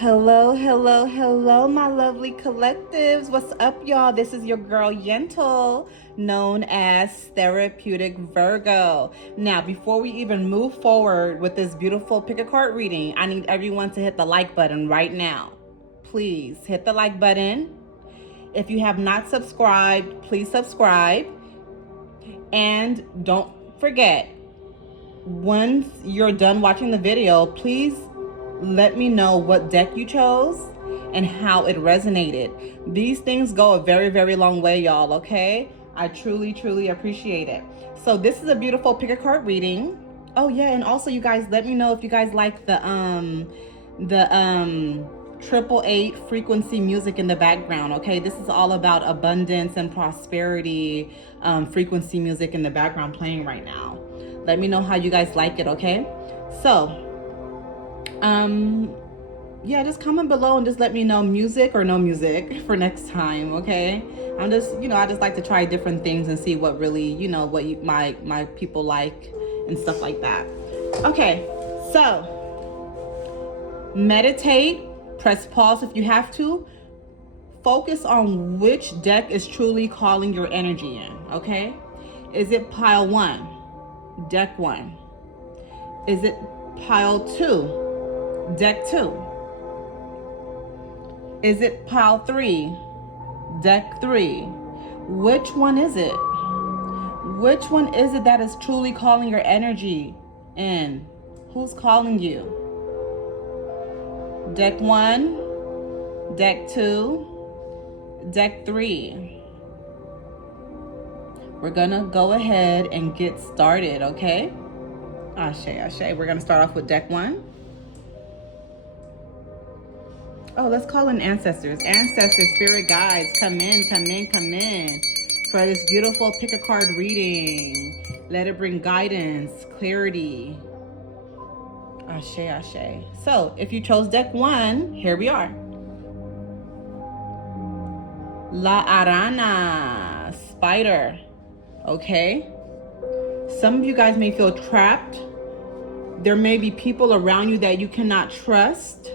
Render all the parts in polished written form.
Hello, hello, hello, my lovely collectives. What's up, y'all? This is your girl, Yentl, known as Therapeutic Virgo. Now, before we even move forward with this beautiful pick a card reading, I need everyone to hit the like button right now. Please hit the like button. If you have not subscribed, please subscribe. And don't forget, once you're done watching the video, please let me know what deck you chose and how it resonated. These things go a very, very long way, y'all, okay? I truly, truly appreciate it. So this is a beautiful pick a card reading. Oh yeah, and also you guys let me know if you guys like the 888 frequency music in the background, okay? This is all about abundance and prosperity frequency music in the background playing right now. Let me know how you guys like it, okay? So yeah, just comment below and just let me know music or no music for next time, okay? I'm just, I just like to try different things and see what really, what my people like and stuff like that. Okay, so meditate, press pause if you have to. Focus on which deck is truly calling your energy in, okay? Is it pile 1, deck 1? Is it pile 2? Deck 2. Is it pile 3? Deck 3. Which one is it? Which one is it that is truly calling your energy in? Who's calling you? Deck 1, deck 2, deck 3. We're gonna go ahead and get started, okay? Ashe, ashe. We're gonna start off with deck 1. Oh, let's call in ancestors. Ancestors, spirit guides, come in, come in, come in for this beautiful pick a card reading. Let it bring guidance, clarity. Ashe, ashe. So, if you chose deck 1, here we are. La Arana, spider. Okay. Some of you guys may feel trapped. There may be people around you that you cannot trust.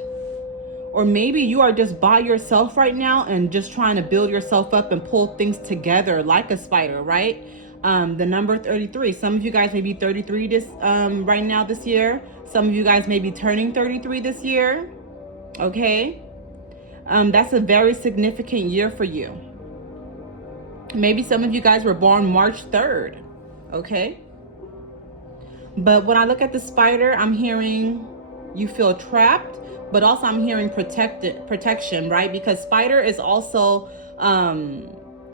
Or maybe you are just by yourself right now and just trying to build yourself up and pull things together like a spider, right? The number 33. Some of you guys may be 33 right now this year. Some of you guys may be turning 33 this year. Okay? That's a very significant year for you. Maybe some of you guys were born March 3rd. Okay? But when I look at the spider, I'm hearing you feel trapped. But also I'm hearing protection, right? Because spider is also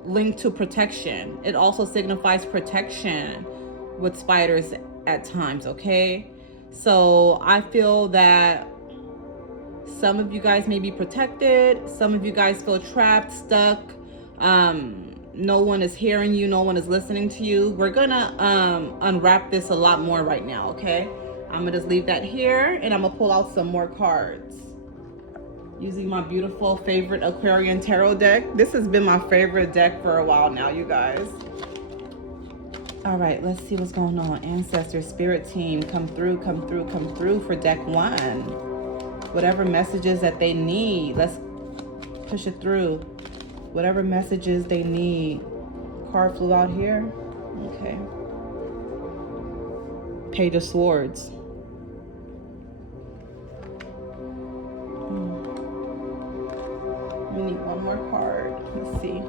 linked to protection. It also signifies protection with spiders at times, okay? So I feel that some of you guys may be protected. Some of you guys feel trapped, stuck. No one is hearing you. No one is listening to you. We're gonna unwrap this a lot more right now, okay? I'm gonna just leave that here and I'm gonna pull out some more cards using my beautiful favorite Aquarian tarot deck. This has been my favorite deck for a while now, you guys. All right, let's see what's going on. Ancestor, spirit team, come through, come through, come through for deck 1. Whatever messages that they need, let's push it through. Whatever messages they need. Card flew out here. Okay. Page of Swords. We need one more card. Let's see.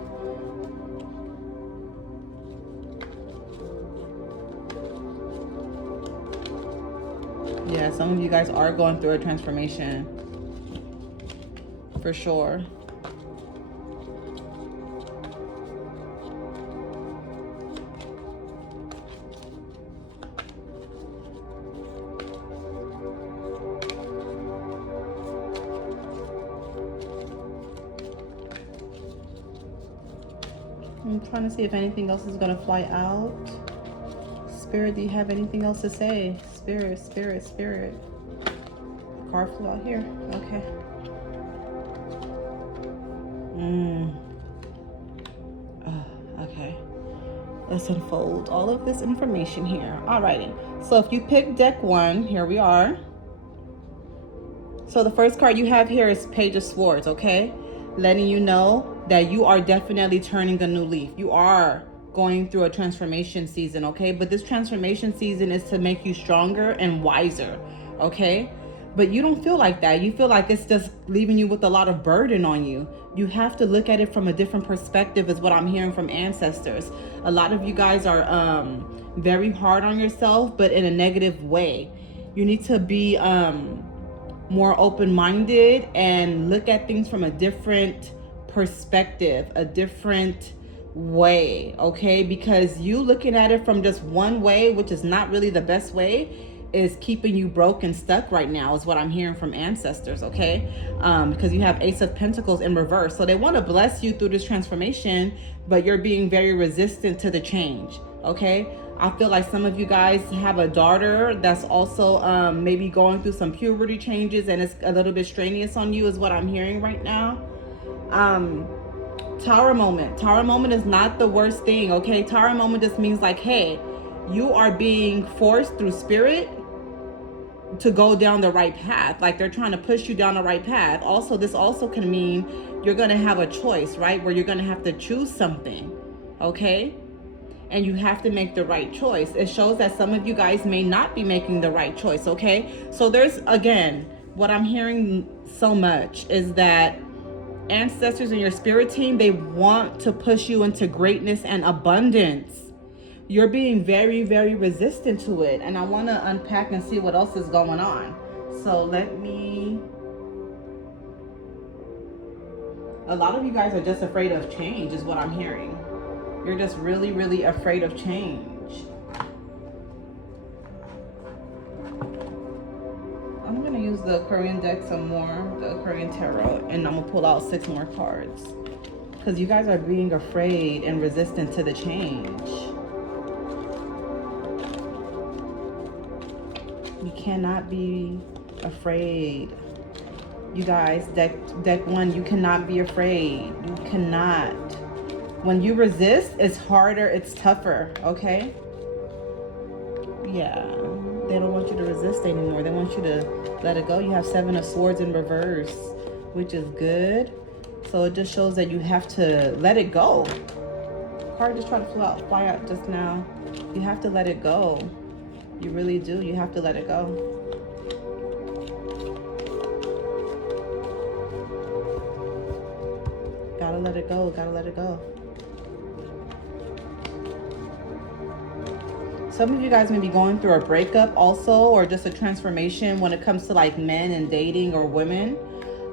Yeah, some of you guys are going through a transformation. For sure. I'm trying to see if anything else is going to fly out. Spirit, do you have anything else to say? Spirit, spirit, spirit. The card flew out here. Okay. Okay. Let's unfold all of this information here. Alrighty. So if you pick deck 1, here we are. So the first card you have here is Page of Swords, okay? Letting you know that you are definitely turning a new leaf. You are going through a transformation season, okay? But this transformation season is to make you stronger and wiser, okay? But you don't feel like that. You feel like it's just leaving you with a lot of burden on you. You have to look at it from a different perspective, is what I'm hearing from ancestors. A lot of you guys are very hard on yourself, but in a negative way. You need to be more open-minded and look at things from a different perspective, a different way, okay? Because you looking at it from just one way, which is not really the best way, is keeping you broke and stuck right now, is what I'm hearing from ancestors, okay? Because you have Ace of Pentacles in reverse. So they want to bless you through this transformation, but you're being very resistant to the change, okay? I feel like some of you guys have a daughter that's also maybe going through some puberty changes, and it's a little bit strenuous on you, is what I'm hearing right now. Tower moment. Tower moment is not the worst thing, okay? Tower moment just means like, hey, you are being forced through spirit to go down the right path. Like they're trying to push you down the right path. Also, this also can mean you're going to have a choice, right? Where you're going to have to choose something, okay? And you have to make the right choice. It shows that some of you guys may not be making the right choice, okay? So there's, again, what I'm hearing so much is that ancestors and your spirit team, they want to push you into greatness and abundance. You're being very, very resistant to it. And I want to unpack and see what else is going on. So a lot of you guys are just afraid of change, is what I'm hearing. You're just really, really afraid of change. I'm going to use the Aquarian deck some more, the Aquarian Tarot, and I'm going to pull out 6 more cards. Because you guys are being afraid and resistant to the change. You cannot be afraid. You guys, deck 1, you cannot be afraid. You cannot. When you resist, it's harder, it's tougher, okay? Yeah, they don't want you to resist anymore. They want you to let it go. You have 7 of Swords in reverse, which is good. So it just shows that you have to let it go. Card just tried to fly out just now. You have to let it go. You really do. You have to let it go. Gotta let it go. Gotta let it go. Some of you guys may be going through a breakup also, or just a transformation when it comes to like men and dating or women.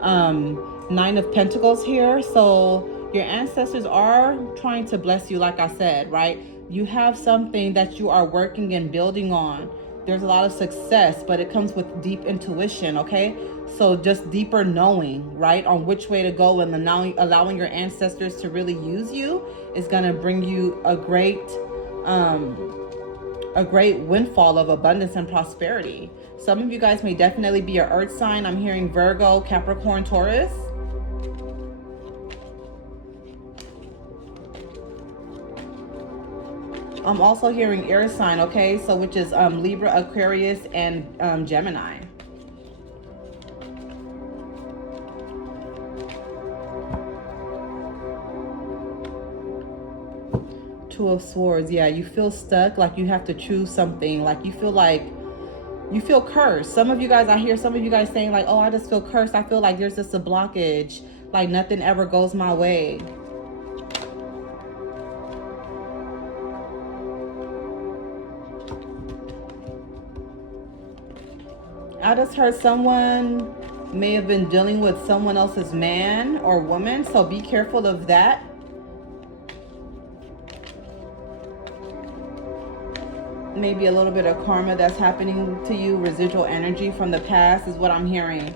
9 of Pentacles here. So your ancestors are trying to bless you, like I said, right? You have something that you are working and building on. There's a lot of success, but it comes with deep intuition, okay? So just deeper knowing, right, on which way to go, and allowing your ancestors to really use you is going to bring you a great windfall of abundance and prosperity. Some of you guys may definitely be an earth sign. I'm hearing Virgo, Capricorn, Taurus. I'm also hearing air sign, okay? So which is Libra, Aquarius, and Gemini. Two of Swords. Yeah, you feel stuck, like you have to choose something. Like you feel cursed. Some of you guys, I hear some of you guys saying like, oh, I just feel cursed. I feel like there's just a blockage. Like nothing ever goes my way. I just heard someone may have been dealing with someone else's man or woman, so be careful of that. Maybe a little bit of karma that's happening to you, residual energy from the past is what I'm hearing.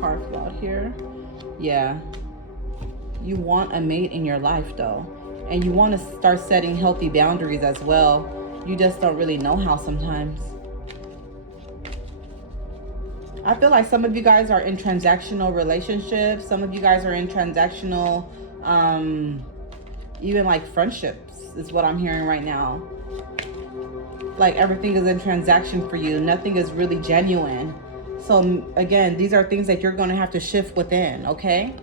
Card out here. Yeah. You want a mate in your life though. And you want to start setting healthy boundaries as well. You just don't really know how sometimes. I feel like some of you guys are in transactional relationships. Some of you guys are in transactional, even like friendships is what I'm hearing right now. Like everything is in transaction for you. Nothing is really genuine. So again, these are things that you're going to have to shift within, okay?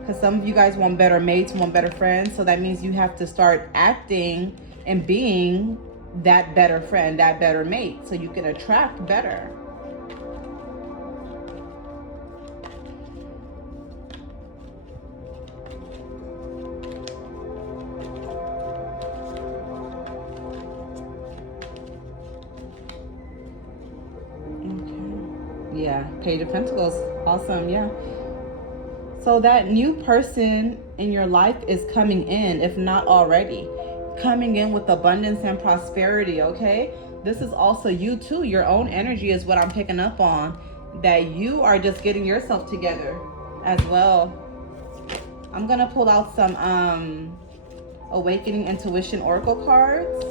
Because some of you guys want better mates, want better friends. So that means you have to start acting and being that better friend, that better mate, so you can attract better. Yeah, Page of Pentacles. Awesome. Yeah. So that new person in your life is coming in, if not already. Coming in with abundance and prosperity, okay? This is also you too. Your own energy is what I'm picking up on. That you are just getting yourself together as well. I'm going to pull out some Awakening Intuition Oracle cards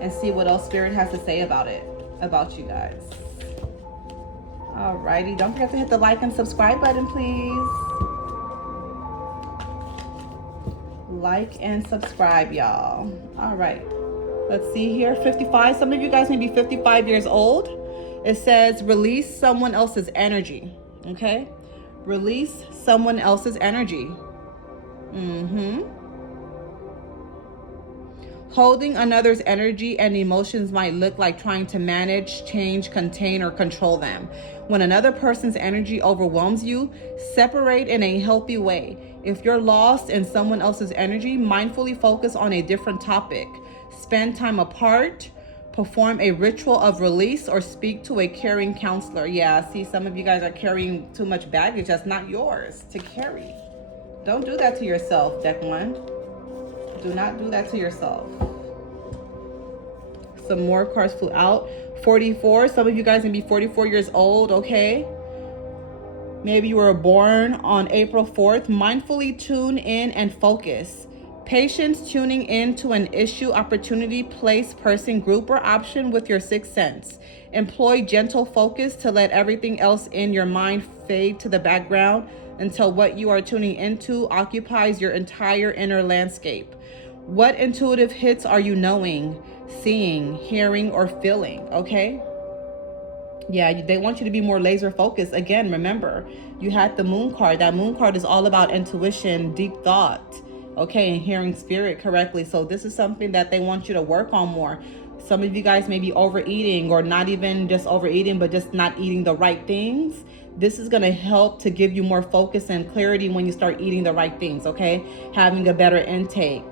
and see what else Spirit has to say about it, about you guys. Alrighty, don't forget to hit the like and subscribe button, please. Like and subscribe, y'all. All right, let's see here. 55. Some of you guys may be 55 years old. It says release someone else's energy. Okay, release someone else's energy. Holding another's energy and emotions might look like trying to manage, change, contain, or control them. When another person's energy overwhelms you, separate in a healthy way. If you're lost in someone else's energy, mindfully focus on a different topic. Spend time apart, perform a ritual of release, or speak to a caring counselor. Yeah, see, some of you guys are carrying too much baggage that's not yours to carry. Don't do that to yourself, Deck 1. Do not do that to yourself. Some more cards flew out. 44. Some of you guys can be 44 years old, okay? Maybe you were born on April 4th. Mindfully tune in and focus. Patience, tuning in to an issue, opportunity, place, person, group, or option with your sixth sense. Employ gentle focus to let everything else in your mind fade to the background until what you are tuning into occupies your entire inner landscape. What intuitive hits are you knowing, seeing, hearing, or feeling? Okay? Yeah, they want you to be more laser focused. Again, remember, you had the moon card. That moon card is all about intuition, deep thought, okay, and hearing spirit correctly. So this is something that they want you to work on more. Some of you guys may be overeating, or not even just overeating, but just not eating the right things. This is going to help to give you more focus and clarity when you start eating the right things, okay? Having a better intake.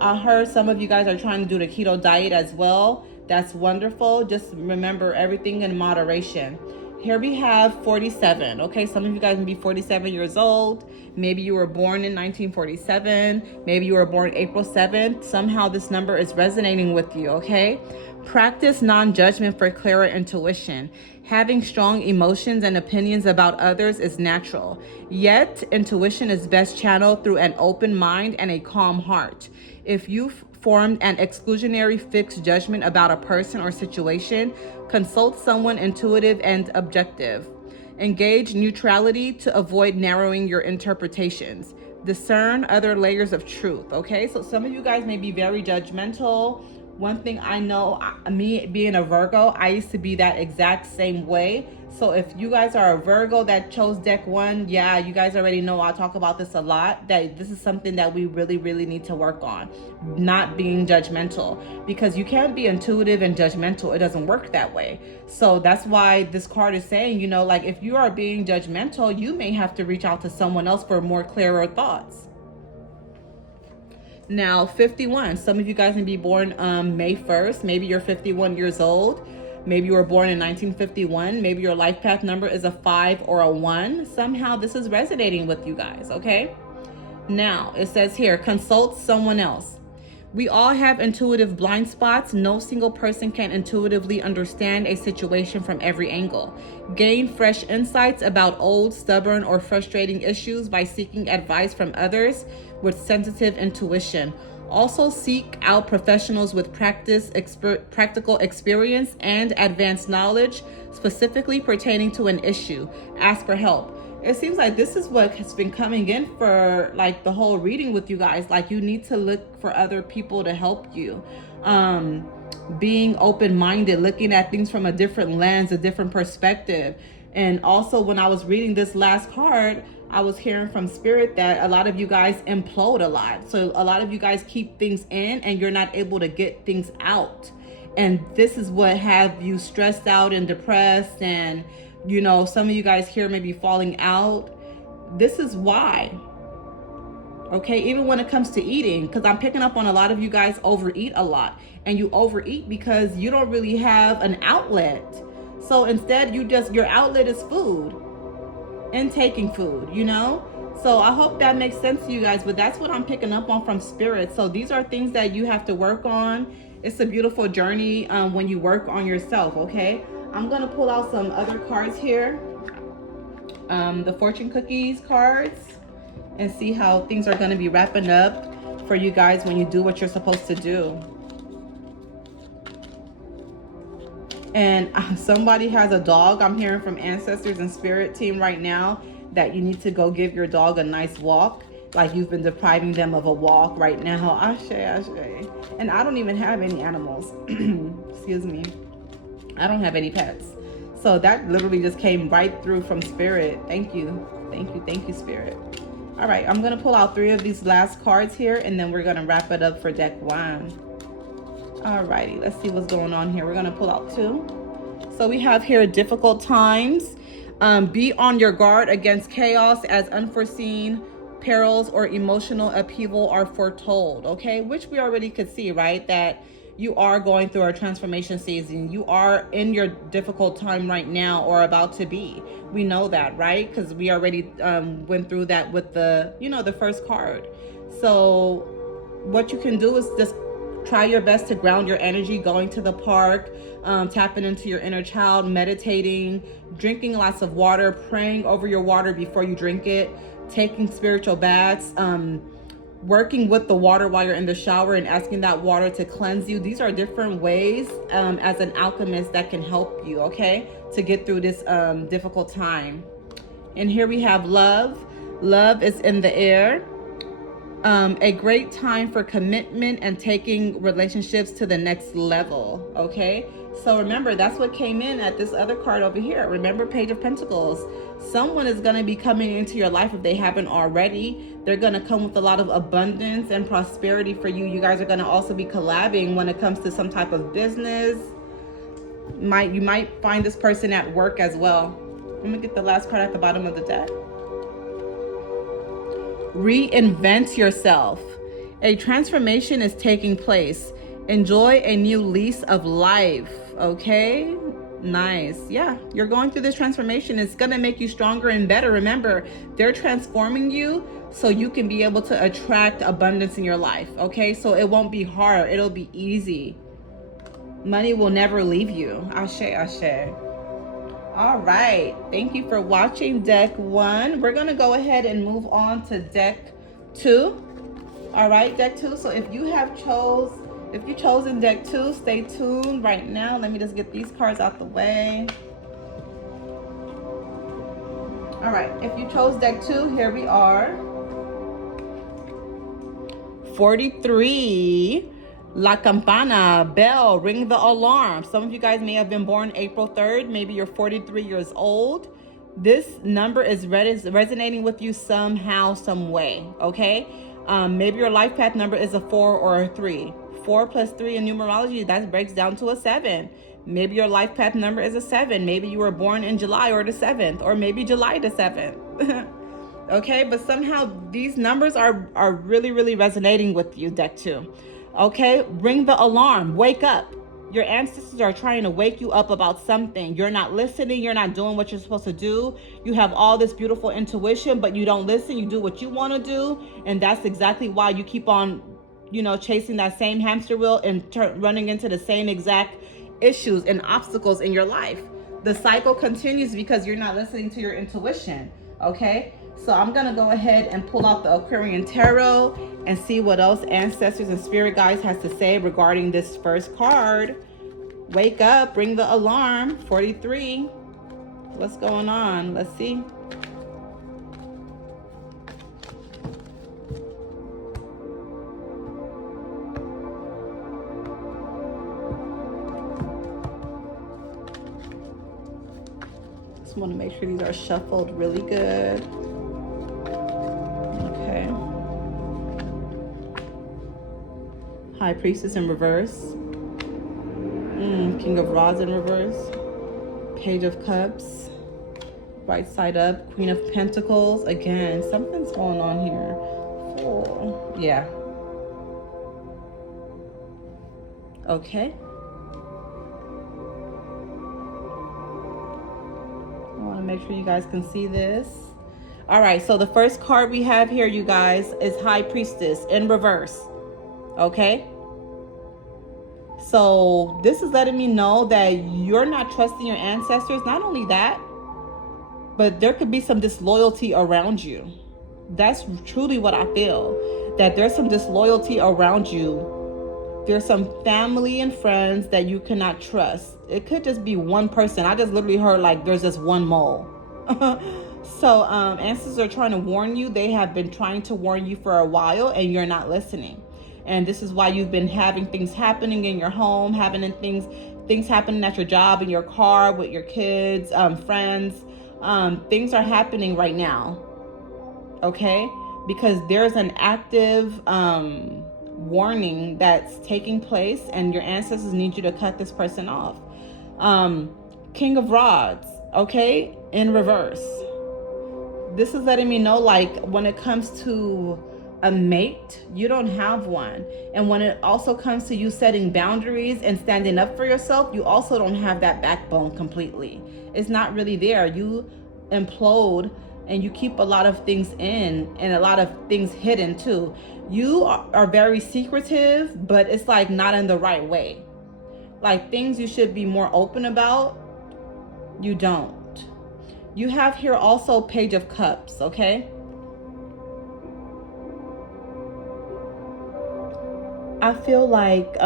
I heard some of you guys are trying to do the keto diet as well. That's wonderful. Just remember everything in moderation. Here we have 47. Okay, some of you guys may be 47 years old. Maybe you were born in 1947. Maybe you were born April 7th. Somehow this number is resonating with you, okay? Practice non-judgment for clearer intuition. Having strong emotions and opinions about others is natural. Yet, intuition is best channeled through an open mind and a calm heart. If you've formed an exclusionary fixed judgment about a person or situation, consult someone intuitive and objective. Engage neutrality to avoid narrowing your interpretations. Discern other layers of truth, okay? So some of you guys may be very judgmental. One thing I know, me being a Virgo, I used to be that exact same way. So if you guys are a Virgo that chose deck 1, yeah, you guys already know I talk about this a lot, that this is something that we really need to work on. Not being judgmental, because you can't be intuitive and judgmental. It doesn't work that way. So that's why this card is saying, you know, like if you are being judgmental, you may have to reach out to someone else for more clearer thoughts. Now, 51. Some of you guys may be born May 1st. Maybe you're 51 years old. Maybe you were born in 1951. Maybe your life path number is a 5 or a 1. Somehow this is resonating with you guys, okay? Now, it says here, consult someone else. We all have intuitive blind spots. No single person can intuitively understand a situation from every angle. Gain fresh insights about old, stubborn, or frustrating issues by seeking advice from others with sensitive intuition. Also seek out professionals with practical experience and advanced knowledge specifically pertaining to an issue. Ask for help. It seems like this is what has been coming in for like the whole reading with you guys. Like you need to look for other people to help you. Being open-minded, looking at things from a different lens, a different perspective. And also when I was reading this last card, I was hearing from Spirit that a lot of you guys implode a lot. So a lot of you guys keep things in and you're not able to get things out. And this is what have you stressed out and depressed, and you know, some of you guys here may be falling out. This is why. Okay, even when it comes to eating, because I'm picking up on a lot of you guys overeat a lot, and you overeat because you don't really have an outlet. So instead your outlet is food and taking food, you know? So I hope that makes sense to you guys, but that's what I'm picking up on from Spirit. So these are things that you have to work on. It's a beautiful journey when you work on yourself, okay? I'm gonna pull out some other cards here. The fortune cookies cards, and see how things are gonna be wrapping up for you guys when you do what you're supposed to do. And somebody has a dog. I'm hearing from ancestors and spirit team right now that you need to go give your dog a nice walk. Like you've been depriving them of a walk right now. Ashe, ashe. And I don't even have any animals. Excuse me. I don't have any pets. So that literally just came right through from Spirit. Thank you. Thank you. Thank you, Spirit. All right, I'm going to pull out 3 of these last cards here, and then we're going to wrap it up for deck 1. All righty, let's see what's going on here. We're going to pull out 2. So we have here difficult times. Be on your guard against chaos as unforeseen perils or emotional upheaval are foretold, okay? Which we already could see, right? That you are going through a transformation season. You are in your difficult time right now, or about to be. We know that, right? Because we already went through that with the, you know, the first card. So what you can do is just try your best to ground your energy, going to the park, tapping into your inner child, meditating, drinking lots of water, praying over your water before you drink it, taking spiritual baths, working with the water while you're in the shower and asking that water to cleanse you. These are different ways as an alchemist that can help you, okay, to get through this difficult time. And here we have love. Love is in the air. A great time for commitment and taking relationships to the next level, okay? So remember, that's what came in at this other card over here. Remember, Page of Pentacles. Someone is going to be coming into your life if they haven't already. They're going to come with a lot of abundance and prosperity for you. You guys are going to also be collabing when it comes to some type of business. You might find this person at work as well. Let me get the last card at the bottom of the deck. Reinvent yourself. A transformation is taking place. Enjoy a new lease of life. Okay, nice. Yeah, you're going through this transformation. It's gonna make you stronger and better. Remember, they're transforming you so you can be able to attract abundance in your life. Okay, so it won't be hard, it'll be easy. Money will never leave you. Ashe, ashe. All right, thank you for watching deck 1. We're gonna go ahead and move on to deck 2. All right, deck 2. So if you chosen deck 2, stay tuned right now. Let me just get these cards out the way. All right, if you chose deck 2, here we are. 43. La campana, bell, ring the alarm. Some of you guys may have been born April 3rd. Maybe you're 43 years old. This number is resonating with you somehow, some way, okay? Maybe your life path number is a 4 or a 3. 4 plus 3 in numerology, that breaks down to a 7. Maybe your life path number is a 7. Maybe you were born in July or the 7th, or maybe July the 7th. Okay, but somehow these numbers are really, really resonating with you, deck 2. Okay, ring the alarm, wake up. Your ancestors are trying to wake you up about something. You're not listening, you're not doing what you're supposed to do. You have all this beautiful intuition, but you don't listen, you do what you want to do. And that's exactly why you keep on, you know, chasing that same hamster wheel and running into the same exact issues and obstacles in your life. The cycle continues because you're not listening to your intuition, okay? So I'm going to go ahead and pull out the Aquarian Tarot and see what else ancestors and spirit guides has to say regarding this first card. Wake up, ring the alarm. 43. What's going on? Let's see. Just want to make sure these are shuffled really good. Okay. High Priestess in reverse. King of Rods in reverse. Page of Cups. Right side up. Queen of Pentacles. Again, something's going on here. Oh, yeah. Okay. I want to make sure you guys can see this. All right, so the first card we have here, you guys, is High Priestess in reverse. Okay? So this is letting me know that you're not trusting your ancestors. Not only that, but there could be some disloyalty around you. That's truly what I feel. That there's some disloyalty around you. There's some family and friends that you cannot trust. It could just be one person. I just literally heard like there's just one mole. So ancestors are trying to warn you. They have been trying to warn you for a while and you're not listening. And this is why you've been having things happening in your home, having things happening at your job, in your car, with your kids, friends. Things are happening right now, okay? Because there's an active warning that's taking place and your ancestors need you to cut this person off. King of Rods, okay, in reverse. This is letting me know, like, when it comes to a mate, you don't have one. And when it also comes to you setting boundaries and standing up for yourself, you also don't have that backbone completely. It's not really there. You implode and you keep a lot of things in and a lot of things hidden too. You are very secretive, but it's like not in the right way. Like things you should be more open about, you don't. You have here also Page of Cups, okay? I feel like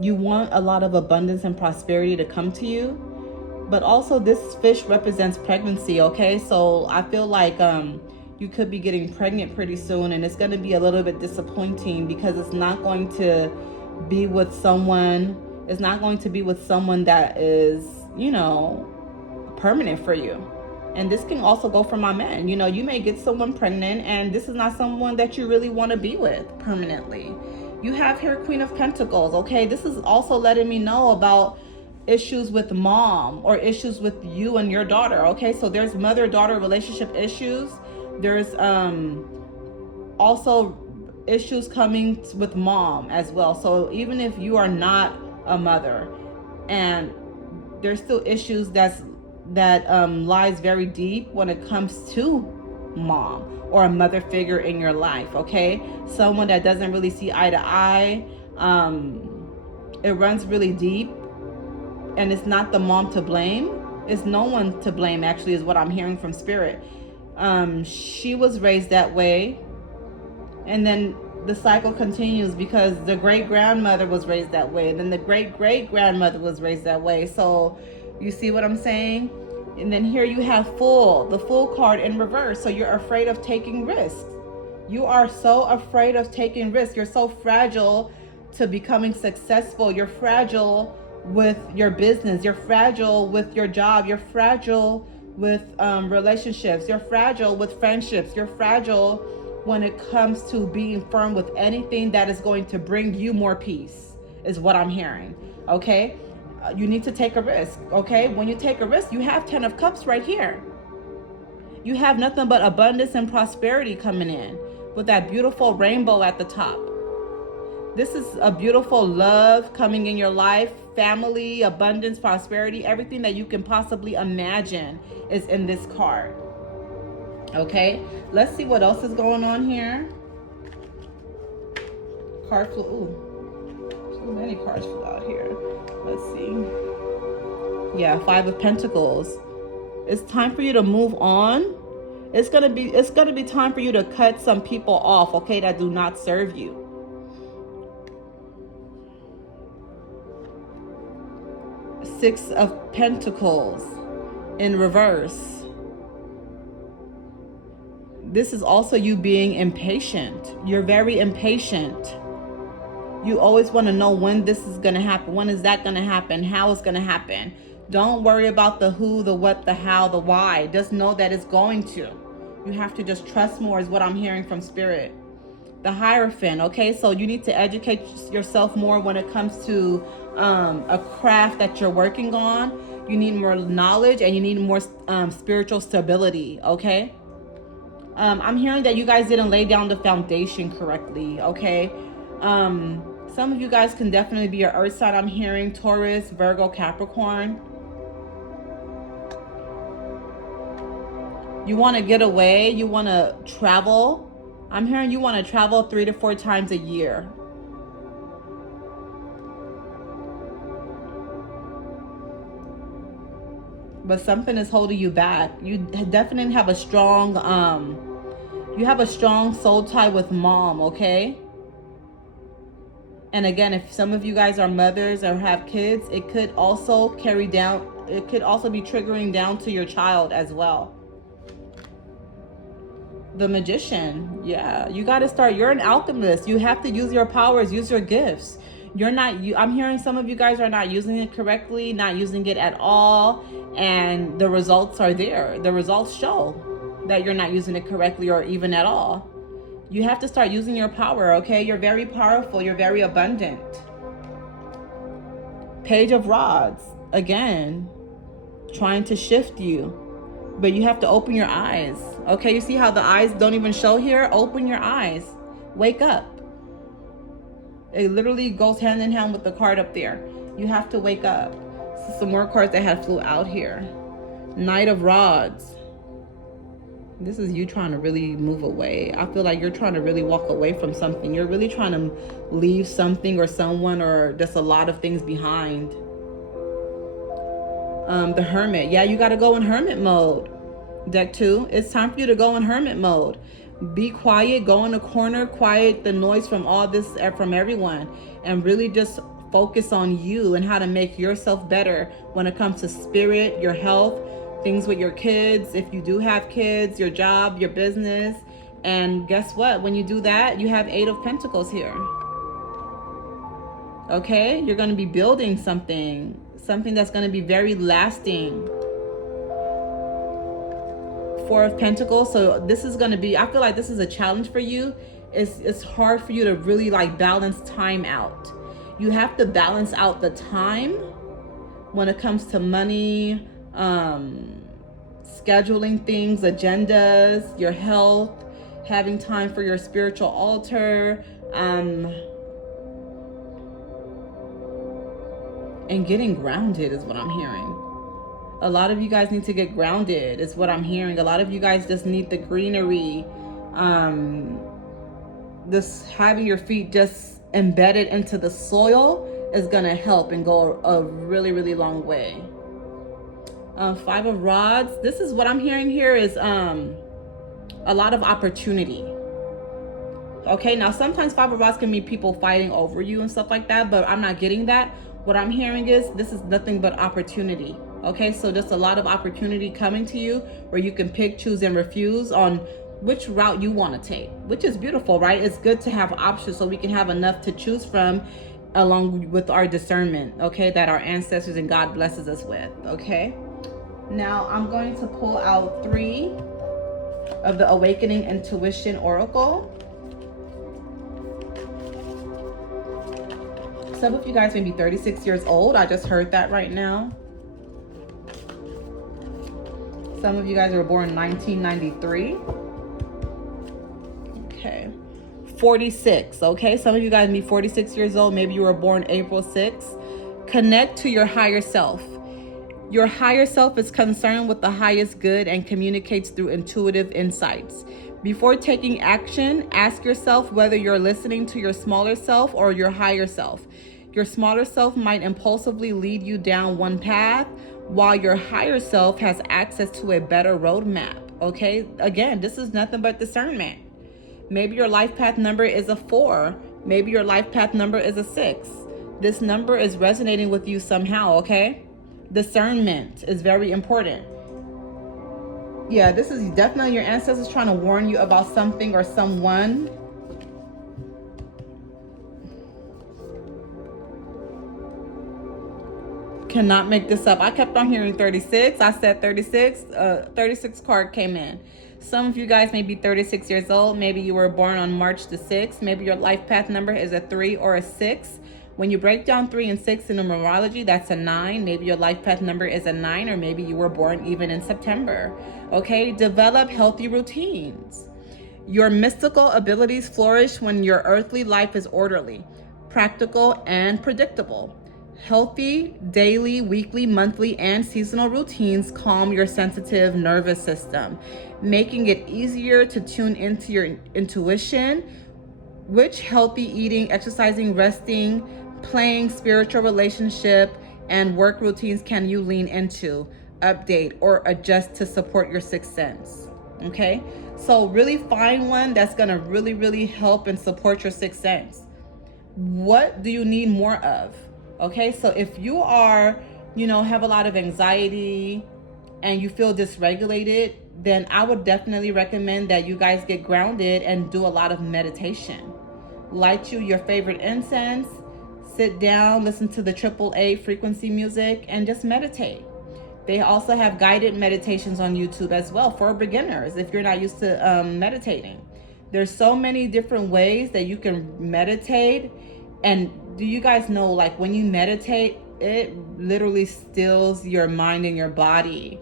you want a lot of abundance and prosperity to come to you, but also this fish represents pregnancy, okay? So I feel like you could be getting pregnant pretty soon, and it's going to be a little bit disappointing because it's not going to be with someone. It's not going to be with someone that is, you know, permanent for you. And this can also go for my men. You know, you may get someone pregnant and this is not someone that you really want to be with permanently. You have here Queen of Pentacles, okay? This is also letting me know about issues with mom or issues with you and your daughter, okay? So there's mother-daughter relationship issues. There's also issues coming with mom as well. So even if you are not a mother, and there's still issues that lies very deep when it comes to mom or a mother figure in your life, okay? Someone that doesn't really see eye to eye. It runs really deep, and it's not the mom to blame. It's no one to blame, actually, is what I'm hearing from spirit. She was raised that way, and then the cycle continues because the great-grandmother was raised that way, and then the great-great-grandmother was raised that way. So you see what I'm saying? And then here you have the Fool card in reverse. So you're afraid of taking risks. You are so afraid of taking risks. You're so fragile to becoming successful. You're fragile with your business. You're fragile with your job. You're fragile with relationships. You're fragile with friendships. You're fragile when it comes to being firm with anything that is going to bring you more peace, is what I'm hearing, okay? You need to take a risk, okay? When you take a risk, you have 10 of Cups right here. You have nothing but abundance and prosperity coming in with that beautiful rainbow at the top. This is a beautiful love coming in your life, family, abundance, prosperity, everything that you can possibly imagine is in this card. Okay, let's see what else is going on here. Card flew, ooh, so many cards flew out here. Let's see. Yeah, 5 of Pentacles. It's time for you to move on It's gonna be time for you to cut some people off, okay, that do not serve you. Six of Pentacles in reverse. This is also you being impatient. You're very impatient. You always want to know when this is going to happen. When is that going to happen? How it's going to happen? Don't worry about the who, the what, the how, the why. Just know that it's going to. You have to just trust more is what I'm hearing from Spirit. The Hierophant, okay? So you need to educate yourself more when it comes to a craft that you're working on. You need more knowledge and you need more spiritual stability, okay? I'm hearing that you guys didn't lay down the foundation correctly, okay? Some of you guys can definitely be your earth sign. I'm hearing Taurus, Virgo, Capricorn. You want to get away. You want to travel. I'm hearing you want to travel 3 to 4 times a year. But something is holding you back. You definitely have a strong, soul tie with mom, okay? And again, if some of you guys are mothers or have kids, it could also be triggering down to your child as well. The Magician, yeah, you got to start. You're an alchemist. You have to use your powers, use your gifts. I'm hearing some of you guys are not using it correctly, not using it at all. And the results are there. The results show that you're not using it correctly or even at all. You have to start using your power, okay? You're very powerful. You're very abundant. Page of Rods, again, trying to shift you. But you have to open your eyes, okay? You see how the eyes don't even show here? Open your eyes. Wake up. It literally goes hand in hand with the card up there. You have to wake up. Some more cards that had flew out here. Knight of Rods. This is you trying to really move away. I feel like you're trying to really walk away from something. You're really trying to leave something or someone or just a lot of things behind. The Hermit. Yeah, you got to go in hermit mode. Deck 2. It's time for you to go in hermit mode. Be quiet. Go in a corner. Quiet the noise from all this, from everyone. And really just focus on you and how to make yourself better when it comes to spirit, your health, things with your kids, if you do have kids, your job, your business. And guess what? When you do that, you have 8 of Pentacles here. Okay? You're going to be building something that's going to be very lasting. 4 of Pentacles. So this is going to be, I feel like this is a challenge for you. It's hard for you to really like balance time out. You have to balance out the time when it comes to money, scheduling things, agendas, your health, having time for your spiritual altar, and getting grounded is what I'm hearing. A lot of you guys need to get grounded is what I'm hearing. A lot of you guys just need the greenery. This having your feet just embedded into the soil is gonna help and go a really, really long way. 5 of Rods. This is what I'm hearing here is a lot of opportunity. Okay, now sometimes 5 of Rods can mean people fighting over you and stuff like that, but I'm not getting that. What I'm hearing is this is nothing but opportunity. Okay, so just a lot of opportunity coming to you where you can pick, choose, and refuse on which route you want to take, which is beautiful, right? It's good to have options so we can have enough to choose from along with our discernment, okay, that our ancestors and God blesses us with, okay? Now I'm going to pull out 3 of the Awakening Intuition Oracle. Some of you guys may be 36 years old. I just heard that right now. Some of you guys were born in 1993. Okay. 46, okay? Some of you guys may be 46 years old. Maybe you were born April 6th. Connect to your higher self. Your higher self is concerned with the highest good and communicates through intuitive insights. Before taking action, ask yourself whether you're listening to your smaller self or your higher self. Your smaller self might impulsively lead you down one path, while your higher self has access to a better roadmap, Okay, again, this is nothing but discernment. Maybe your life path number is a 4. Maybe your life path number is a 6. This number is resonating with you somehow, okay? Discernment is very important. Yeah, this is definitely your ancestors trying to warn you about something or someone. Cannot make this up. I kept on hearing 36. I said 36. 36 card came in. Some of you guys may be 36 years old. Maybe you were born on March the 6th. Maybe your life path number is a 3 or a 6. When you break down 3 and 6 in numerology, that's a 9. Maybe your life path number is a 9, or maybe you were born even in September. Okay, develop healthy routines. Your mystical abilities flourish when your earthly life is orderly, practical, and predictable. Healthy daily, weekly, monthly, and seasonal routines calm your sensitive nervous system, making it easier to tune into your intuition. Which healthy eating, exercising, resting, playing, spiritual relationship, and work routines can you lean into, update, or adjust to support your sixth sense? Okay, so really find one that's gonna really, really help and support your sixth sense. What do you need more of? Okay, so if you are, have a lot of anxiety and you feel dysregulated, then I would definitely recommend that you guys get grounded and do a lot of meditation. Light you your favorite incense, sit down, listen to the AAA frequency music, and just meditate. They also have guided meditations on YouTube as well for beginners if you're not used to meditating. There's so many different ways that you can meditate. And do you guys know, like, when you meditate, it literally stills your mind and your body.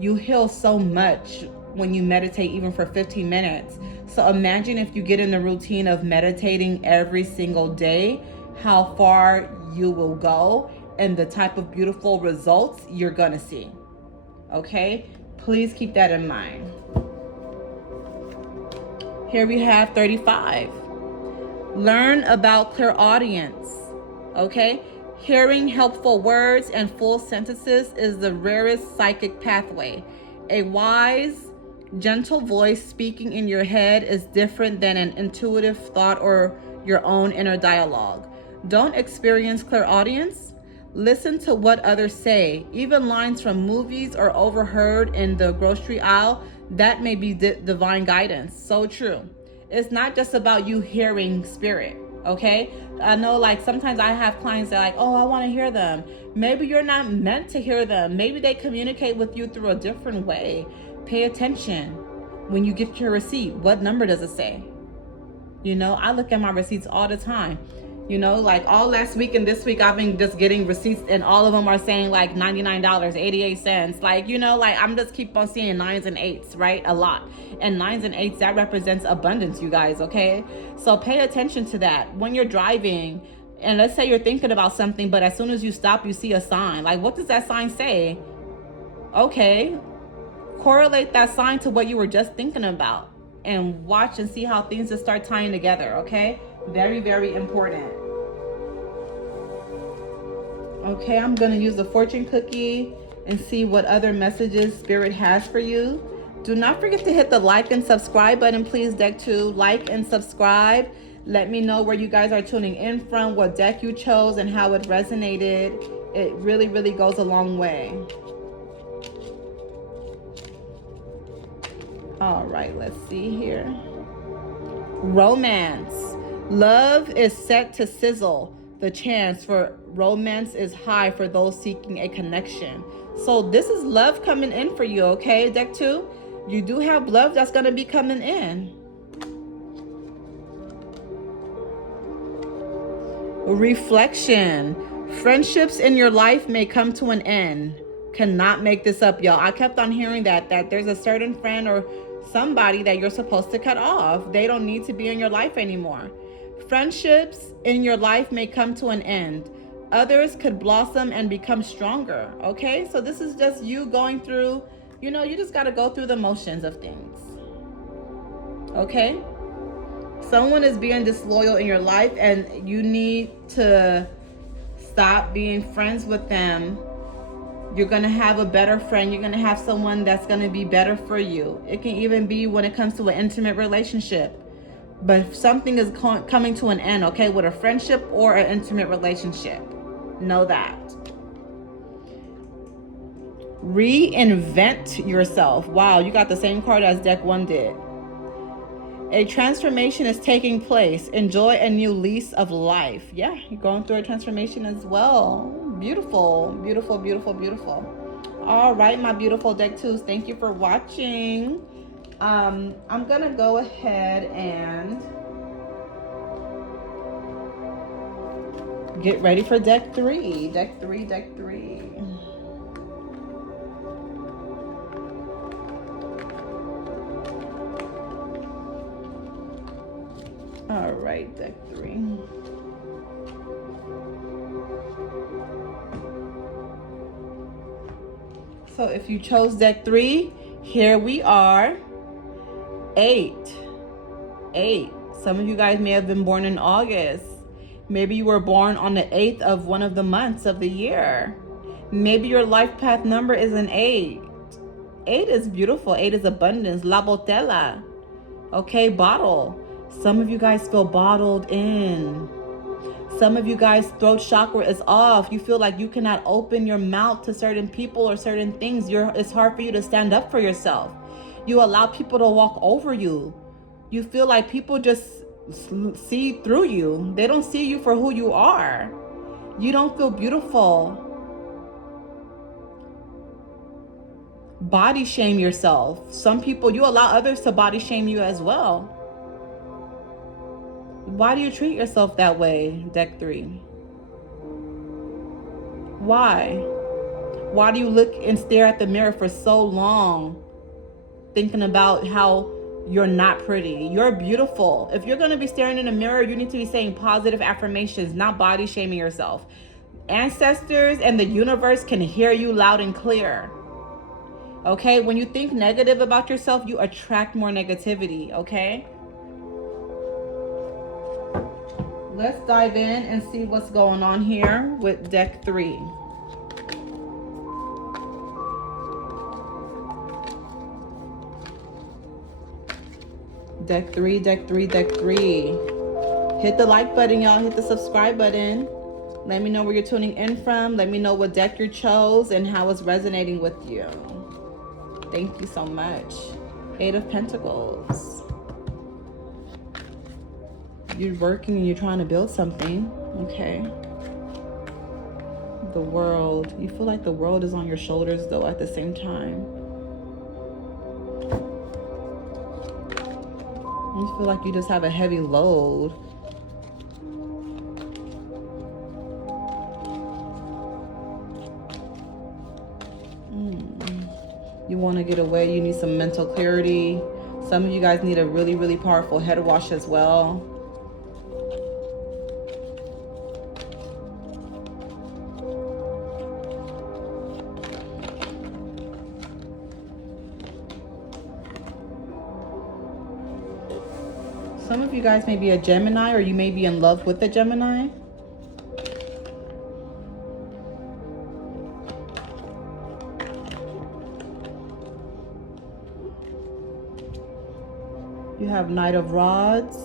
You heal so much when you meditate, even for 15 minutes. So imagine if you get in the routine of meditating every single day, how far you will go and the type of beautiful results you're gonna see. Okay, please keep that in mind. Here we have 35. Learn about clairaudience. Okay, hearing helpful words and full sentences is the rarest psychic pathway. A wise, gentle voice speaking in your head is different than an intuitive thought or your own inner dialogue. Don't experience clairaudience. Listen to what others say, even lines from movies or overheard in the grocery aisle. That may be divine guidance. So true. It's not just about you hearing spirit, okay? I know, like, sometimes I have clients that are like, oh, I want to hear them. Maybe you're not meant to hear them. Maybe they communicate with you through a different way. Pay attention when you get your receipt. What number does it say? I look at my receipts all the time. Like all last week and this week, I've been just getting receipts, and all of them are saying like $99, 88 cents. Like, like I'm just keep on seeing 9s and 8s, right? A lot. And 9s and 8s, that represents abundance, you guys, okay? So pay attention to that. When you're driving, and let's say you're thinking about something, but as soon as you stop, you see a sign. Like, what does that sign say? Okay, correlate that sign to what you were just thinking about and watch and see how things just start tying together, okay? Very, very important. Okay, I'm going to use the fortune cookie and see what other messages Spirit has for you. Do not forget to hit the like and subscribe button, please, deck 2. Like and subscribe. Let me know where you guys are tuning in from, what deck you chose, and how it resonated. It really, really goes a long way. All right, let's see here. Romance. Love is set to sizzle. The chance for romance is high for those seeking a connection. So this is love coming in for you, okay, deck 2? You do have love that's going to be coming in. Reflection. Friendships in your life may come to an end. Cannot make this up, y'all. I kept on hearing that there's a certain friend or somebody that you're supposed to cut off. They don't need to be in your life anymore. Friendships in your life may come to an end. Others could blossom and become stronger. Okay, so this is just you going through, you just got to go through the motions of things. Okay, someone is being disloyal in your life and you need to stop being friends with them You're going to have a better friend. You're going to have someone that's going to be better for you. It can even be when it comes to an intimate relationship. But something is coming to an end, okay, with a friendship or an intimate relationship. Know that. Reinvent yourself. Wow, you got the same card as deck 1 did. A transformation is taking place. Enjoy a new lease of life. Yeah, you're going through a transformation as well. Beautiful, beautiful, beautiful, beautiful. All right, my beautiful deck 2s. Thank you for watching. I'm going to go ahead and get ready for deck 3. Deck 3, deck 3. All right, deck 3. So if you chose deck 3, here we are. 8. Some of you guys may have been born in August. Maybe you were born on the 8th of one of the months of the year. Maybe your life path number is an 8. 8 is beautiful. 8 is abundance. La botella. Okay, bottle. Some of you guys feel bottled in. Some of you guys' throat chakra is off. You feel like you cannot open your mouth to certain people or certain things. It's hard for you to stand up for yourself. You allow people to walk over you. You feel like people just see through you. They don't see you for who you are. You don't feel beautiful. Body shame yourself. Some people, you allow others to body shame you as well. Why do you treat yourself that way, deck 3? Why? Why do you look and stare at the mirror for so long, thinking about how you're not pretty? You're beautiful. If you're going to be staring in the mirror, you need to be saying positive affirmations, not body shaming yourself. Ancestors and the universe can hear you loud and clear. Okay? When you think negative about yourself, you attract more negativity, okay? Let's dive in and see what's going on here with deck 3. Deck 3, deck 3, deck 3. Hit the like button, y'all. Hit the subscribe button. Let me know where you're tuning in from. Let me know what deck you chose and how it's resonating with you. Thank you so much. 8 of Pentacles. You're working and you're trying to build something. Okay. The world. You feel like the world is on your shoulders though at the same time. You feel like you just have a heavy load. You want to get away. You need some mental clarity. Some of you guys need a really, really powerful head wash as well. Some of you guys may be a Gemini, or you may be in love with a Gemini. You have Knight of Rods.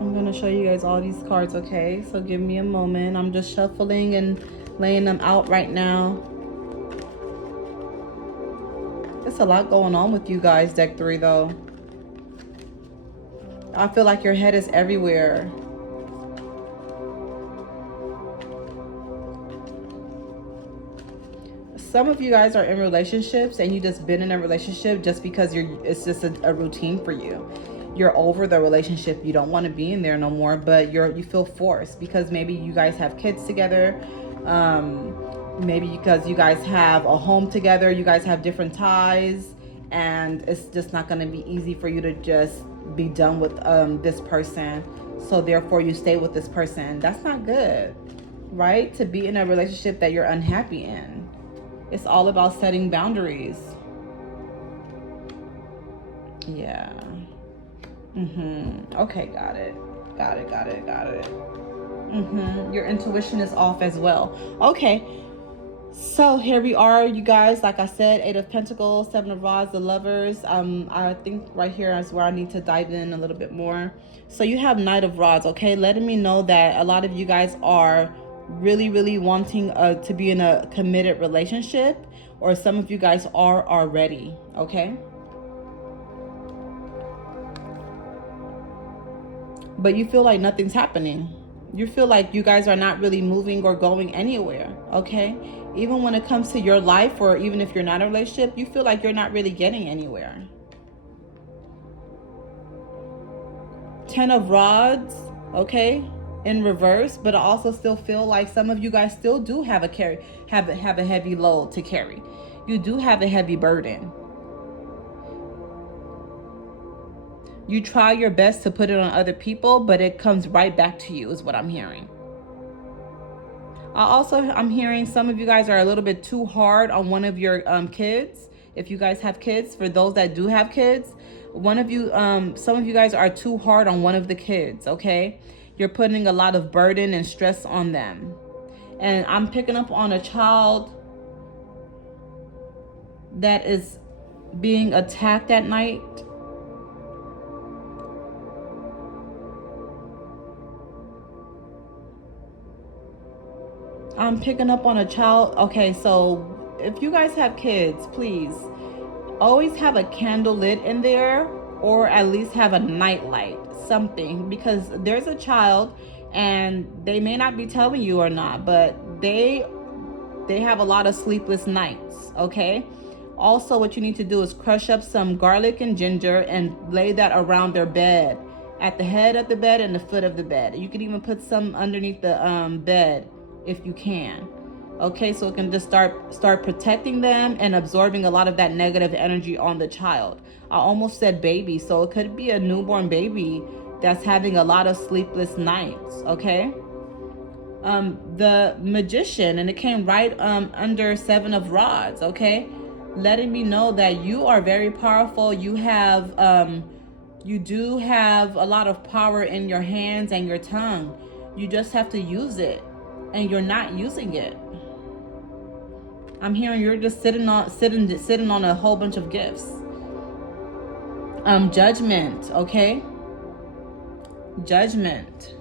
I'm going to show you guys all these cards, okay? So give me a moment. I'm just shuffling and laying them out right now. There's a lot going on with you guys, deck 3, though. I feel like your head is everywhere. Some of you guys are in relationships and you just been in a relationship just because it's just a routine for you. You're over the relationship. You don't want to be in there no more, but you feel forced because maybe you guys have kids together. Maybe because you guys have a home together, you guys have different ties, and it's just not going to be easy for you to just be done with this person. So therefore you stay with this person. That's not good, right? To be in a relationship that you're unhappy in. It's all about setting boundaries. Yeah. Okay, got it. Got it. Your intuition is off as well. Okay. So here we are, you guys. Like I said, 8 of Pentacles, 7 of Rods, the Lovers. I think right here is where I need to dive in a little bit more. So you have Knight of Rods, okay? Letting me know that a lot of you guys are really wanting to be in a committed relationship, or some of you guys are already, okay? But you feel like nothing's happening. You feel like you guys are not really moving or going anywhere, okay? Even when it comes to your life, or even if you're not in a relationship, you feel like you're not really getting anywhere. 10 of Rods, okay, in reverse, but I also still feel like some of you guys still do have a heavy load to carry. You do have a heavy burden. You try your best to put it on other people, but it comes right back to you, is what I'm hearing. I'm hearing some of you guys are a little bit too hard on one of your kids. If you guys have kids, for those that do have kids, some of you guys are too hard on one of the kids, okay? You're putting a lot of burden and stress on them. And I'm picking up on a child that is being attacked at night. I'm picking up on a child. Okay, so if you guys have kids, please always have a candle lit in there, or at least have a night light, something, because there's a child and they may not be telling you or not, but they have a lot of sleepless nights, okay? Also, what you need to do is crush up some garlic and ginger and lay that around their bed, at the head of the bed and the foot of the bed. You could even put some underneath the bed if you can, okay? So it can just start protecting them and absorbing a lot of that negative energy on the child. I almost said baby, so it could be a newborn baby that's having a lot of sleepless nights, okay? The Magician, and it came right under 7 of Rods, okay? Letting me know that you are very powerful. You do have a lot of power in your hands and your tongue. You just have to use it, and you're not using it. I'm hearing you're just sitting on a whole bunch of gifts. Judgment, okay? Judgment.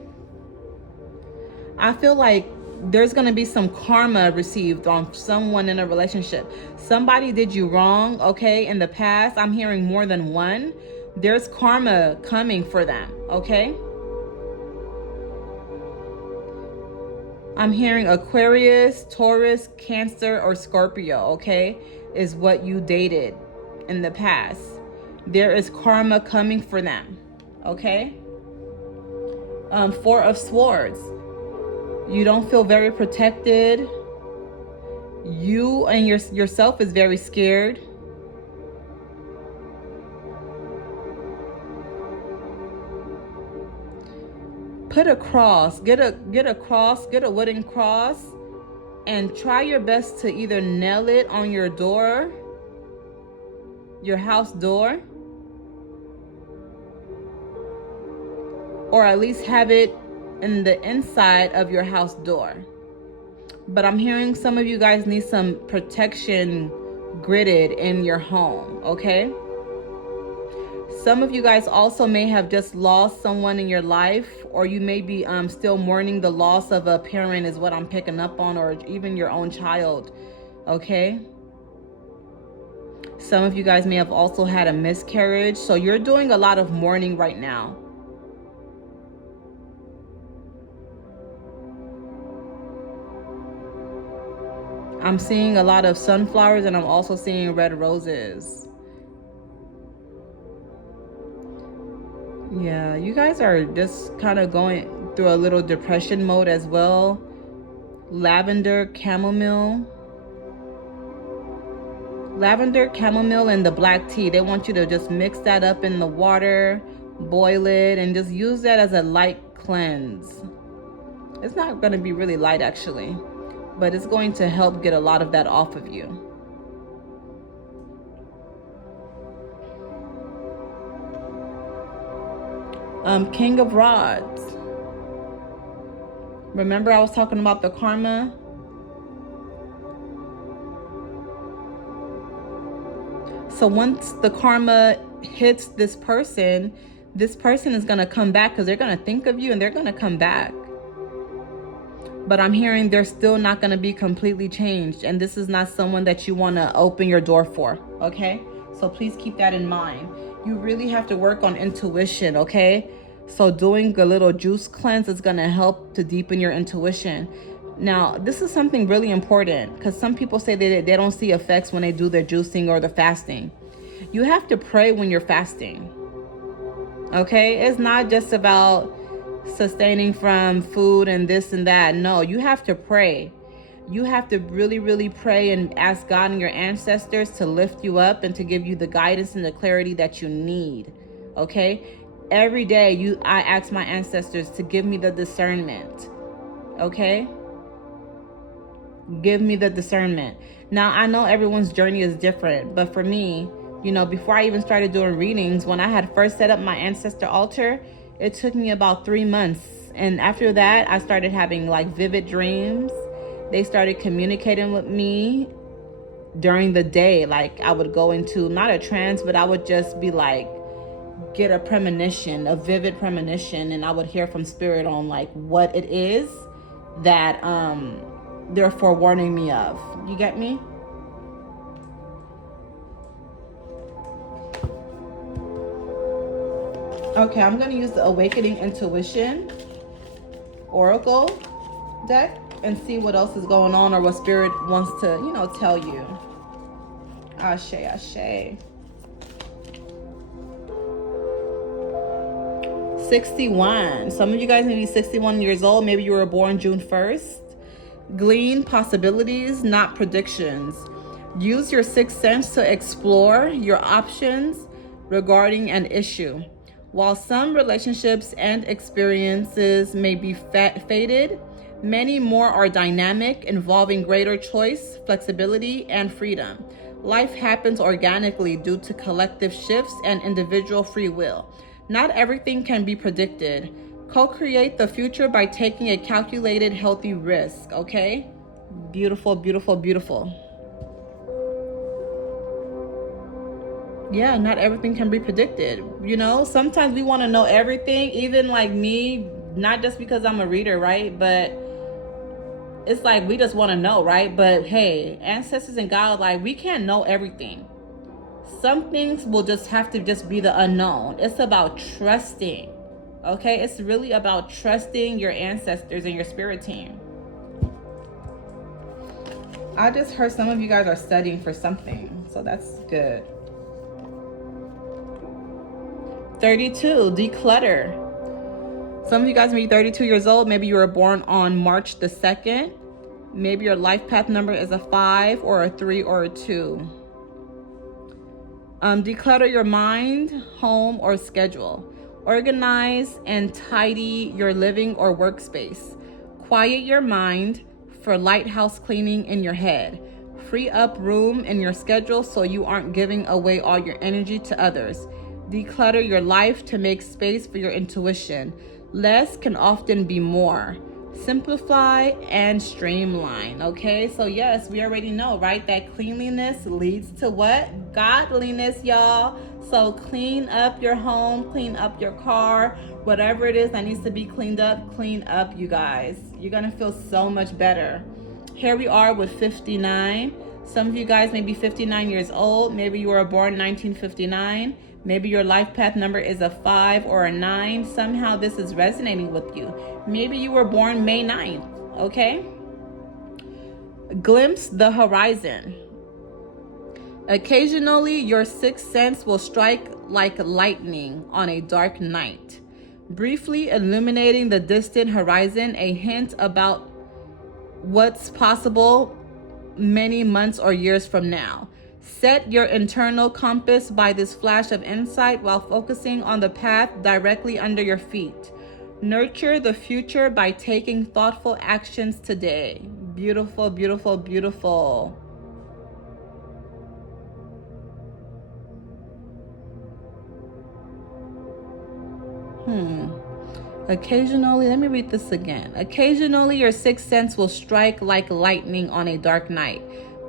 I feel like there's going to be some karma received on someone in a relationship. Somebody did you wrong, okay, in the past. I'm hearing more than one. There's karma coming for them, okay? I'm hearing Aquarius, Taurus, Cancer, or Scorpio, okay, is what you dated in the past. There is karma coming for them, okay? 4 of Swords. You don't feel very protected. You and yourself is very scared. Put a cross, get a cross, get a wooden cross, and try your best to either nail it on your door, your house door, or at least have it in the inside of your house door. But I'm hearing some of you guys need some protection gridded in your home, okay? Some of you guys also may have just lost someone in your life, or you may be still mourning the loss of a parent, is what I'm picking up on, or even your own child, okay? Some of you guys may have also had a miscarriage, so you're doing a lot of mourning right now. I'm seeing a lot of sunflowers, and I'm also seeing red roses. Yeah, you guys are just kind of going through a little depression mode as well. lavender, chamomile. Lavender, chamomile, and the black tea. They want you to just mix that up in the water, boil it, and just use that as a light cleanse. It's not going to be really light actually, but it's going to help get a lot of that off of you. King of Rods. Remember I was talking about the karma? So once the karma hits this person is going to come back, because they're going to think of you and they're going to come back. But I'm hearing they're still not going to be completely changed. And this is not someone that you want to open your door for, okay? So please keep that in mind. You really have to work on intuition, okay? So doing a little juice cleanse is going to help to deepen your intuition. Now, this is something really important, because some people say that they don't see effects when they do their juicing or the fasting. You have to pray when you're fasting, okay? It's not just about sustaining from food and this and that. No, you have to pray. You have to really, really pray and ask God and your ancestors to lift you up and to give you the guidance and the clarity that you need, okay? Every day I ask my ancestors to give me the discernment, okay? Give me the discernment. Now, I know everyone's journey is different, but for me, you know, before I even started doing readings, when I had first set up my ancestor altar, it took me about 3 months. And after that, I started having like vivid dreams. They started communicating with me during the day. Like I would go into not a trance, but I would just be like, get a premonition, a vivid premonition. And I would hear from spirit on like what it is that, they're forewarning me of. You get me? Okay, I'm going to use the Awakening Intuition Oracle deck and see what else is going on or what spirit wants to, you know, tell you. Ashe, ashe. 61. Some of you guys may be 61 years old. Maybe you were born June 1st. Glean possibilities, not predictions. Use your sixth sense to explore your options regarding an issue. While some relationships and experiences may be faded, many more are dynamic, involving greater choice, flexibility, and freedom. Life happens organically due to collective shifts and individual free will. Not everything can be predicted. Co-create the future by taking a calculated, healthy risk, okay? Beautiful, beautiful, beautiful. Yeah, not everything can be predicted. You know, sometimes we want to know everything, even like me, not just because I'm a reader, right? But it's like we just want to know, right? But hey, ancestors and God, like we can't know everything. Some things will just have to just be the unknown. It's about trusting. Okay, it's really about trusting your ancestors and your spirit team. I just heard some of you guys are studying for something, so that's good. 32, declutter. Some of you guys may be 32 years old. Maybe you were born on March the 2nd. Maybe your life path number is a 5 or a 3 or a 2. Declutter your mind, home, or schedule. Organize and tidy your living or workspace. Quiet your mind for lighthouse cleaning in your head. Free up room in your schedule so you aren't giving away all your energy to others. Declutter your life to make space for your intuition. Less can often be more. Simplify and streamline. Okay, so yes, we already know, right? That cleanliness leads to what? Godliness, y'all. So clean up your home, clean up your car, whatever it is that needs to be cleaned up, clean up, you guys. You're gonna feel so much better. Here we are with 59. Some of you guys may be 59 years old. Maybe you were born 1959. Maybe your life path number is a 5 or a 9. Somehow this is resonating with you. Maybe you were born May 9th, okay? Glimpse the horizon. Occasionally, your sixth sense will strike like lightning on a dark night, briefly illuminating the distant horizon, a hint about what's possible many months or years from now. Set your internal compass by this flash of insight while focusing on the path directly under your feet. Nurture the future by taking thoughtful actions today. Beautiful, beautiful, beautiful. Occasionally, let me read this again. Occasionally, your sixth sense will strike like lightning on a dark night,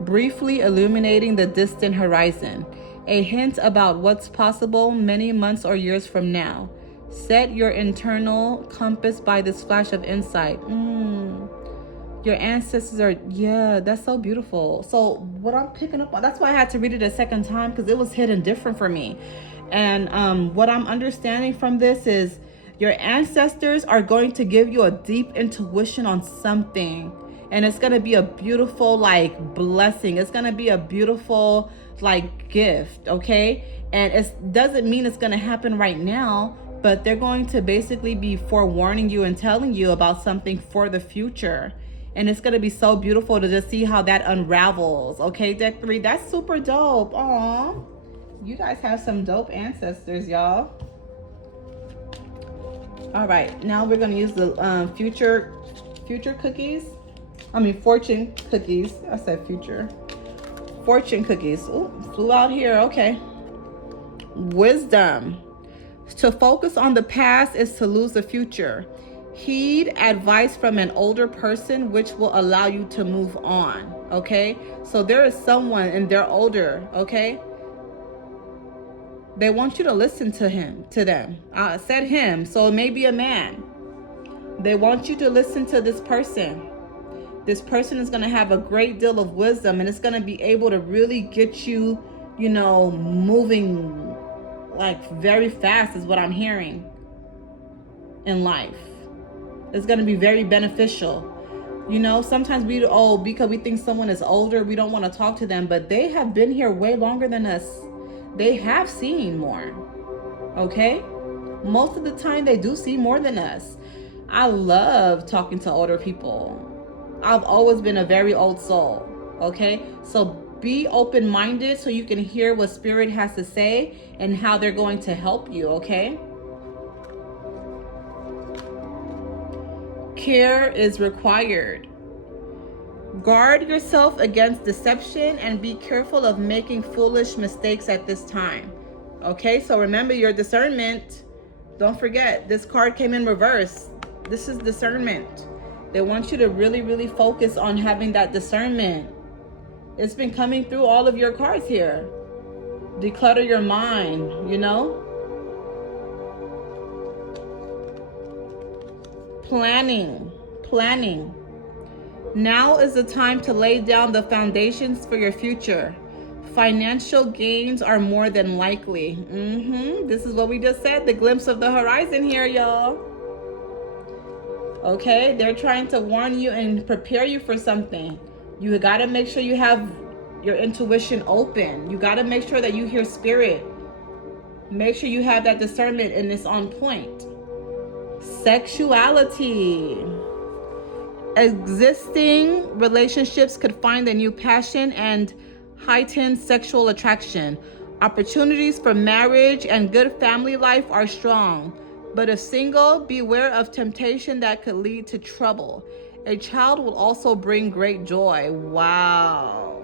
briefly illuminating the distant horizon. A hint about what's possible many months or years from now. Set your internal compass by this flash of insight. Your ancestors are, yeah, that's so beautiful. So what I'm picking up on, that's why I had to read it a second time, because it was hidden different for me. And what I'm understanding from this is your ancestors are going to give you a deep intuition on something. And it's going to be a beautiful, like, blessing. It's going to be a beautiful, like, gift, okay? And it doesn't mean it's going to happen right now, but they're going to basically be forewarning you and telling you about something for the future. And it's going to be so beautiful to just see how that unravels, okay? Deck 3, that's super dope. Aw, you guys have some dope ancestors, y'all. All right, now we're going to use the future cookies. Fortune cookies. I said future. Fortune cookies. Ooh, flew out here. Okay. Wisdom. To focus on the past is to lose the future. Heed advice from an older person, which will allow you to move on. Okay. So there is someone and they're older. Okay. They want you to listen to them. I said him, so it may be a man. They want you to listen to this person. This person is going to have a great deal of wisdom, and it's going to be able to really get you, moving like very fast is what I'm hearing in life. It's going to be very beneficial. Sometimes because we think someone is older, we don't want to talk to them, but they have been here way longer than us. They have seen more, okay? Most of the time they do see more than us. I love talking to older people. I've always been a very old soul, okay? So be open-minded so you can hear what Spirit has to say and how they're going to help you, okay? Care is required. Guard yourself against deception and be careful of making foolish mistakes at this time. Okay, so remember your discernment. Don't forget, this card came in reverse. This is discernment. They want you to really, really focus on having that discernment. It's been coming through all of your cards here. Declutter your mind, Planning. Now is the time to lay down the foundations for your future. Financial gains are more than likely. This is what we just said, the glimpse of the horizon here, y'all. Okay, they're trying to warn you and prepare you for something. You got to make sure you have your intuition open. You got to make sure that you hear Spirit. Make sure you have that discernment and it's on point. Sexuality. Existing relationships could find a new passion and heightened sexual attraction. Opportunities for marriage and good family life are strong. But if single, beware of temptation that could lead to trouble. A child will also bring great joy. Wow.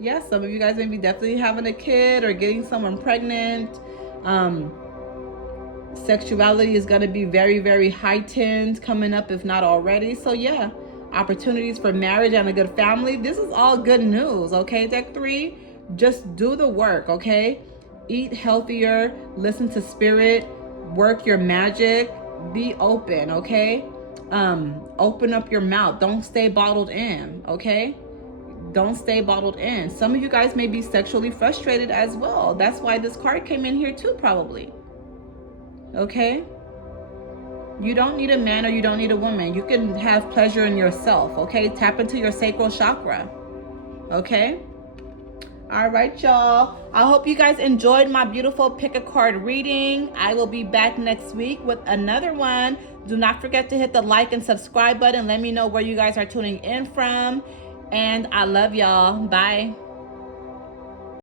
Yes, some of you guys may be definitely having a kid or getting someone pregnant. Sexuality is going to be very, very heightened coming up, if not already. So yeah, opportunities for marriage and a good family. This is all good news, okay? Deck 3, just do the work, okay? Eat healthier, listen to Spirit, work your magic, be open, okay? Open up your mouth. Don't stay bottled in, okay? Don't stay bottled in. Some of you guys may be sexually frustrated as well. That's why this card came in here too, probably. Okay? You don't need a man or you don't need a woman. You can have pleasure in yourself, okay? Tap into your sacral chakra, okay? All right, y'all. I hope you guys enjoyed my beautiful pick a card reading. I will be back next week with another one. Do not forget to hit the like and subscribe button. Let me know where you guys are tuning in from. And I love y'all. Bye.